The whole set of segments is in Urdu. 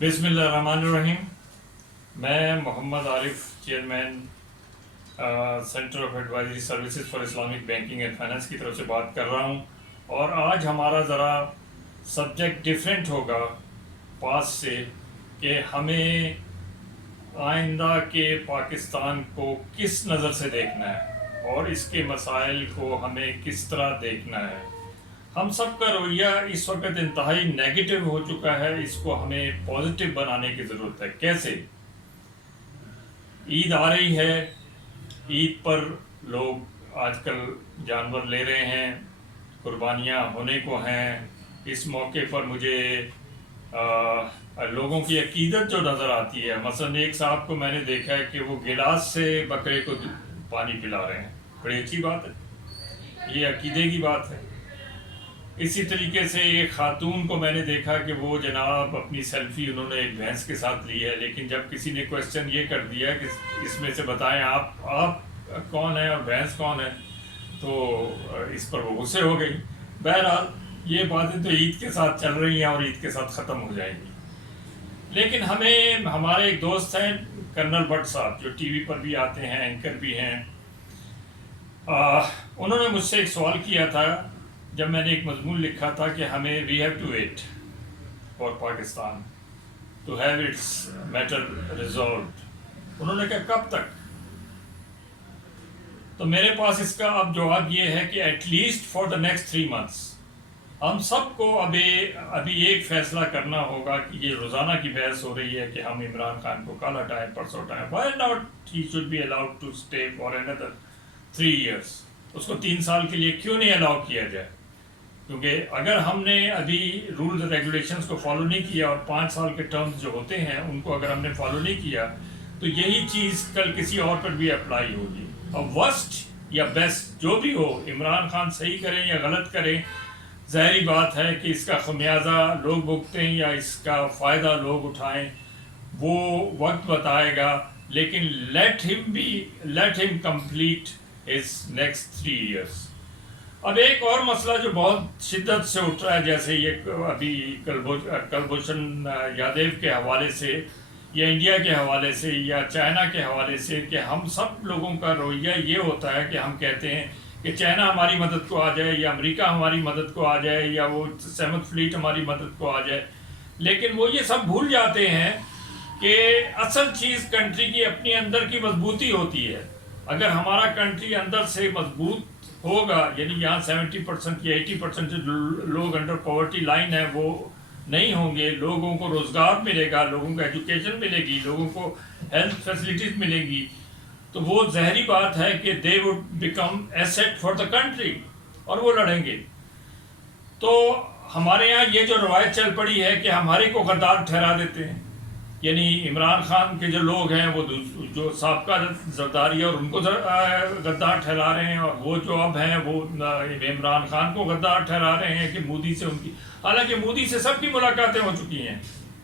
بسم اللہ الرحمن الرحیم. میں Muhammad Arif chairman centre of advisory services for Islamic banking and finance کی طرف سے بات کر رہا ہوں. اور آج ہمارا ذرا سبجیکٹ ڈیفرنٹ ہوگا پاس سے کہ ہمیں آئندہ کے پاکستان کو کس نظر سے دیکھنا ہے اور اس کے مسائل کو ہمیں کس طرح دیکھنا ہے. ہم سب کا رویہ اس وقت انتہائی نیگیٹو ہو چکا ہے. اس کو ہمیں پازیٹیو بنانے کی ضرورت ہے. کیسے؟ عید آ رہی ہے. عید پر لوگ آج کل جانور لے رہے ہیں، قربانیاں ہونے کو ہیں. اس موقع پر مجھے لوگوں کی عقیدت جو نظر آتی ہے، مثلا ایک صاحب کو میں نے دیکھا ہے کہ وہ گلاس سے بکرے کو پانی پلا رہے ہیں. بڑی اچھی بات ہے، یہ عقیدے کی بات ہے. اسی طریقے سے ایک خاتون کو میں نے دیکھا کہ وہ جناب اپنی سیلفی انہوں نے ایک بھینس کے ساتھ لی ہے، لیکن جب کسی نے کویسچن یہ کر دیا کہ اس میں سے بتائیں آپ کون ہیں اور بھینس کون ہے، تو اس پر وہ غصے ہو گئی. بہرحال یہ باتیں تو عید کے ساتھ چل رہی ہیں اور عید کے ساتھ ختم ہو جائیں گی. لیکن ہمارے ایک دوست ہیں کرنل بٹ صاحب، جو ٹی وی پر بھی آتے ہیں، اینکر بھی ہیں. انہوں نے مجھ سے ایک سوال کیا تھا جب میں نے ایک مضمون لکھا تھا کہ ہمیں we have to wait for Pakistan to have its matter resolved. انہوں نے کہا کب تک؟ تو میرے پاس اس کا اب جواب یہ ہے کہ at least for the next 3 months ہم سب کو ابھی ایک فیصلہ کرنا ہوگا کہ یہ روزانہ کی بحث ہو رہی ہے کہ ہم عمران خان کو کل ہٹائیں، پرسوں ہٹائیں. Why not he should be allowed to stay for another 3 years. اس کو 3 سال کے لیے کیوں نہیں الاؤ کیا جائے؟ کیونکہ اگر ہم نے ابھی رولز ریگولیشنز کو فالو نہیں کیا اور 5 سال کے ٹرمز جو ہوتے ہیں ان کو اگر ہم نے فالو نہیں کیا تو یہی چیز کل کسی اور پر بھی اپلائی ہوگی. اور ورسٹ یا بیسٹ جو بھی ہو، عمران خان صحیح کریں یا غلط کریں، ظاہری بات ہے کہ اس کا خمیازہ لوگ بھگتیں یا اس کا فائدہ لوگ اٹھائیں، وہ وقت بتائے گا. لیکن لیٹ ہم کمپلیٹ his next 3 years. اب ایک اور مسئلہ جو بہت شدت سے اٹھ رہا ہے، جیسے یہ ابھی کلبھوشن یادیو کے حوالے سے یا انڈیا کے حوالے سے یا چائنا کے حوالے سے، کہ ہم سب لوگوں کا رویہ یہ ہوتا ہے کہ ہم کہتے ہیں کہ چائنا ہماری مدد کو آ جائے یا امریکہ ہماری مدد کو آ جائے یا وہ 7th فلیٹ ہماری مدد کو آ جائے. لیکن وہ یہ سب بھول جاتے ہیں کہ اصل چیز کنٹری کی اپنی اندر کی مضبوطی ہوتی ہے. اگر ہمارا کنٹری اندر سے مضبوط ہوگا، یعنی یہاں 70% یا 80% لوگ انڈر پاورٹی لائن ہے وہ نہیں ہوں گے، لوگوں کو روزگار ملے گا، لوگوں کو ایجوکیشن ملے گی، لوگوں کو ہیلتھ فیسلٹیز ملے گی، تو وہ ظاہری بات ہے کہ they would become asset for the country اور وہ لڑیں گے. تو ہمارے یہاں یہ جو روایت چل پڑی ہے کہ ہمارے کو غدار ٹھہرا دیتے ہیں، یعنی عمران خان کے جو لوگ ہیں وہ جو سابقہ زرداری اور ان کو غدار ٹھہرا رہے ہیں، اور وہ جو اب ہیں وہ عمران خان کو غدار ٹھہرا رہے ہیں کہ مودی سے ان کی، حالانکہ مودی سے سب کی ملاقاتیں ہو چکی ہیں.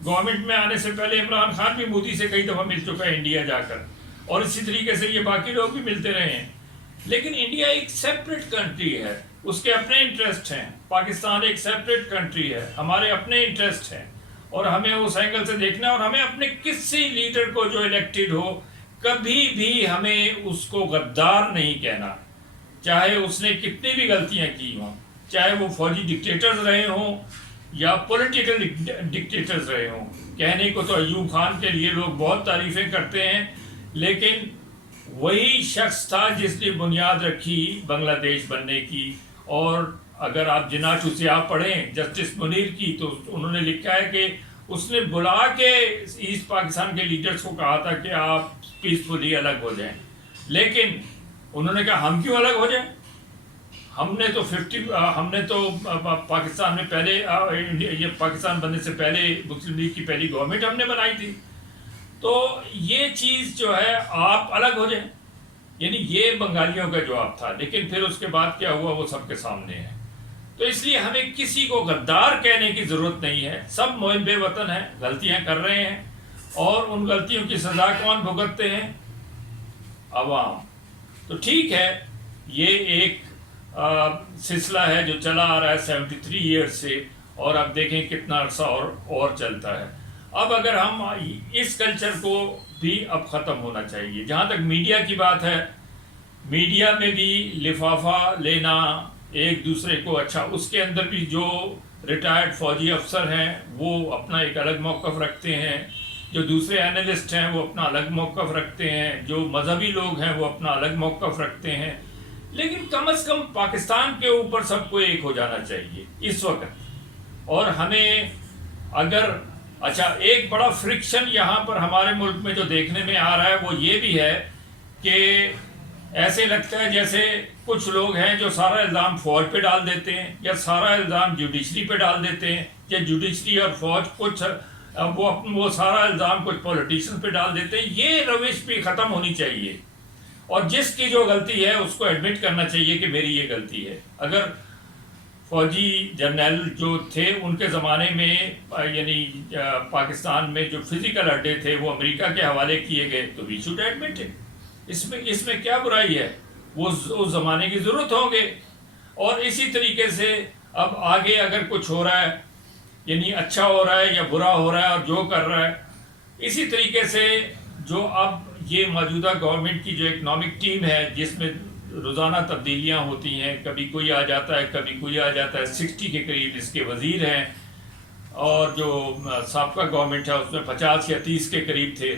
گورنمنٹ میں آنے سے پہلے عمران خان بھی مودی سے کئی دفعہ مل چکا ہے انڈیا جا کر، اور اسی طریقے سے یہ باقی لوگ بھی ملتے رہے ہیں. لیکن انڈیا ایک سیپریٹ کنٹری ہے، اس کے اپنے انٹرسٹ ہیں. پاکستان ایک سیپریٹ کنٹری ہے، ہمارے اپنے انٹرسٹ ہیں، اور ہمیں اس اینگل سے دیکھنا ہے. اور ہمیں اپنے کسی لیڈر کو جو الیکٹڈ ہو کبھی بھی ہمیں اس کو غدار نہیں کہنا، چاہے اس نے کتنی بھی غلطیاں کی ہوں، چاہے وہ فوجی ڈکٹیٹرز رہے ہوں یا پولیٹیکل ڈکٹیٹرز رہے ہوں. کہنے کو تو ایوب خان کے لیے لوگ بہت تعریفیں کرتے ہیں، لیکن وہی شخص تھا جس نے بنیاد رکھی بنگلہ دیش بننے کی. اور اگر آپ جناح چوسیاہ پڑھیں جسٹس منیر کی، تو انہوں نے لکھا ہے کہ اس نے بلا کے ایسٹ پاکستان کے لیڈرز کو کہا تھا کہ آپ پیسفلی الگ ہو جائیں، لیکن انہوں نے کہا ہم کیوں الگ ہو جائیں؟ ہم نے تو پاکستان میں پہلے یہ پاکستان بننے سے پہلے مسلم لیگ کی پہلی گورنمنٹ ہم نے بنائی تھی. تو یہ چیز جو ہے آپ الگ ہو جائیں، یعنی یہ بنگالیوں کا جواب تھا. لیکن پھر اس کے بعد کیا ہوا وہ سب کے سامنے ہے. تو اس لیے ہمیں کسی کو غدار کہنے کی ضرورت نہیں ہے. سب محب وطن ہیں، غلطیاں کر رہے ہیں، اور ان غلطیوں کی سزا کون بھگتتے ہیں؟ عوام. تو ٹھیک ہے، یہ ایک سلسلہ ہے جو چلا آ رہا ہے 73 ایئرز سے، اور اب دیکھیں کتنا عرصہ اور چلتا ہے. اب اگر ہم اس کلچر کو بھی اب ختم ہونا چاہیے. جہاں تک میڈیا کی بات ہے، میڈیا میں بھی لفافہ لینا ایک دوسرے کو اچھا، اس کے اندر بھی جو ریٹائرڈ فوجی افسر ہیں وہ اپنا ایک الگ موقف رکھتے ہیں، جو دوسرے اینالسٹ ہیں وہ اپنا الگ موقف رکھتے ہیں، جو مذہبی لوگ ہیں وہ اپنا الگ موقف رکھتے ہیں. لیکن کم از کم پاکستان کے اوپر سب کو ایک ہو جانا چاہیے اس وقت. اور ہمیں اگر اچھا ایک بڑا فرکشن یہاں پر ہمارے ملک میں جو دیکھنے میں آ رہا ہے وہ یہ بھی ہے کہ ایسے لگتا ہے جیسے کچھ لوگ ہیں جو سارا الزام فوج پہ ڈال دیتے ہیں، یا سارا الزام جوڈیشری پہ ڈال دیتے ہیں، یا جوڈیشری اور فوج کچھ وہ سارا الزام کچھ پولیٹیشین پہ ڈال دیتے ہیں. یہ روش بھی ختم ہونی چاہیے، اور جس کی جو غلطی ہے اس کو ایڈمٹ کرنا چاہیے کہ میری یہ غلطی ہے. اگر فوجی جرنیل جو تھے ان کے زمانے میں یعنی پاکستان میں جو فزیکل اڈے تھے وہ امریکہ کے حوالے کیے گئے تو وی شوڈ ایڈمٹ اٹ. اس میں کیا برائی ہے؟ وہ اس زمانے کی ضرورت ہوں گے. اور اسی طریقے سے اب آگے اگر کچھ ہو رہا ہے، یعنی اچھا ہو رہا ہے یا برا ہو رہا ہے اور جو کر رہا ہے، اسی طریقے سے جو اب یہ موجودہ گورنمنٹ کی جو اکنامک ٹیم ہے جس میں روزانہ تبدیلیاں ہوتی ہیں، کبھی کوئی آ جاتا ہے کبھی کوئی آ جاتا ہے، 60 کے قریب اس کے وزیر ہیں، اور جو سابقہ گورنمنٹ ہے اس میں 50 یا 30 کے قریب تھے.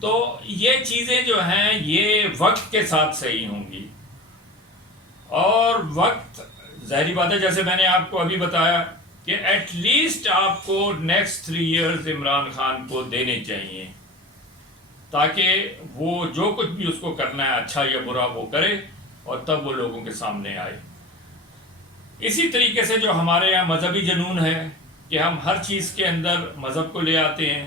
تو یہ چیزیں جو ہیں یہ وقت کے ساتھ صحیح ہوں گی. اور وقت ظاہری بات ہے جیسے میں نے آپ کو ابھی بتایا کہ ایٹ لیسٹ آپ کو نیکسٹ 3 ایئرز عمران خان کو دینے چاہیے، تاکہ وہ جو کچھ بھی اس کو کرنا ہے اچھا یا برا وہ کرے اور تب وہ لوگوں کے سامنے آئے. اسی طریقے سے جو ہمارے یہاں مذہبی جنون ہے کہ ہم ہر چیز کے اندر مذہب کو لے آتے ہیں،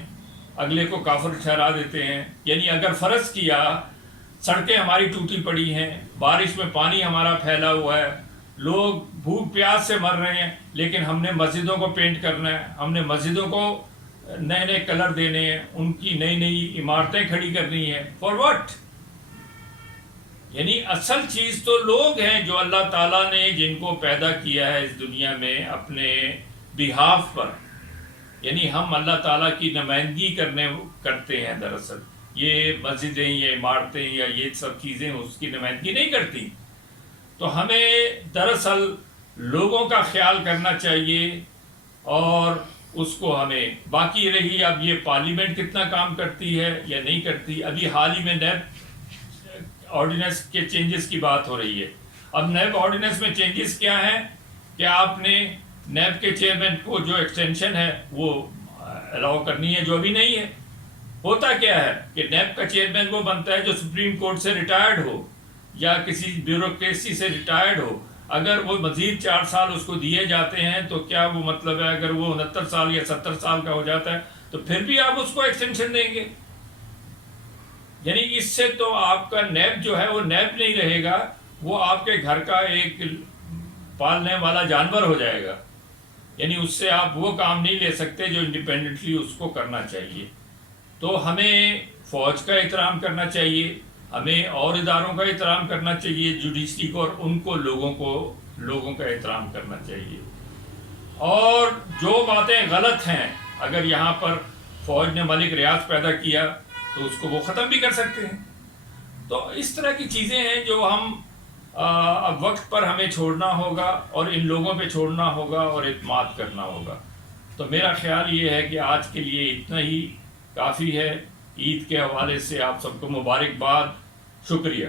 اگلے کو کافر ٹھہرا دیتے ہیں. یعنی اگر فرض کیا سڑکیں ہماری ٹوٹی پڑی ہیں، بارش میں پانی ہمارا پھیلا ہوا ہے، لوگ بھوک پیاس سے مر رہے ہیں، لیکن ہم نے مسجدوں کو پینٹ کرنا ہے، ہم نے مسجدوں کو نئے نئے کلر دینے ہیں، ان کی نئی نئی عمارتیں کھڑی کرنی ہیں. For what? یعنی اصل چیز تو لوگ ہیں جو اللہ تعالیٰ نے جن کو پیدا کیا ہے اس دنیا میں اپنے بہاف پر. یعنی ہم اللہ تعالیٰ کی نمائندگی کرتے ہیں. دراصل یہ مسجدیں یا عمارتیں یا یہ سب چیزیں اس کی نمائندگی نہیں کرتی. تو ہمیں دراصل لوگوں کا خیال کرنا چاہیے، اور اس کو ہمیں باقی رہی اب یہ پارلیمنٹ کتنا کام کرتی ہے یا نہیں کرتی. ابھی حال ہی میں نیب آرڈیننس کے چینجز کی بات ہو رہی ہے. اب نیب آرڈیننس میں چینجز کیا ہیں کہ آپ نے نیب کے چیئرمین کو جو ایکسٹینشن ہے وہ الاؤ کرنی ہے، جو ابھی نہیں ہے. ہوتا کیا ہے کہ نیب کا چیئرمین وہ بنتا ہے جو سپریم کورٹ سے ریٹائرڈ ہو یا کسی بیوروکریسی سے ریٹائرڈ ہو. اگر وہ مزید 4 سال اس کو دیے جاتے ہیں تو کیا وہ مطلب ہے اگر وہ 69 سال یا 70 سال کا ہو جاتا ہے تو پھر بھی آپ اس کو ایکسٹینشن دیں گے؟ یعنی اس سے تو آپ کا نیب جو ہے وہ نیب نہیں رہے گا، وہ آپ کے گھر کا ایک پالنے والا جانور ہو جائے گا. یعنی اس سے آپ وہ کام نہیں لے سکتے جو انڈیپینڈنٹلی اس کو کرنا چاہیے. تو ہمیں فوج کا احترام کرنا چاہیے، ہمیں اور اداروں کا احترام کرنا چاہیے، جوڈیشری کو، اور ان کو لوگوں کا احترام کرنا چاہیے. اور جو باتیں غلط ہیں، اگر یہاں پر فوج نے ملک ریاض پیدا کیا تو اس کو وہ ختم بھی کر سکتے ہیں. تو اس طرح کی چیزیں ہیں جو ہم اب وقت پر ہمیں چھوڑنا ہوگا، اور ان لوگوں پہ چھوڑنا ہوگا اور اعتماد کرنا ہوگا. تو میرا خیال یہ ہے کہ آج کے لیے اتنا ہی کافی ہے. عید کے حوالے سے آپ سب کو مبارکباد. شکریہ.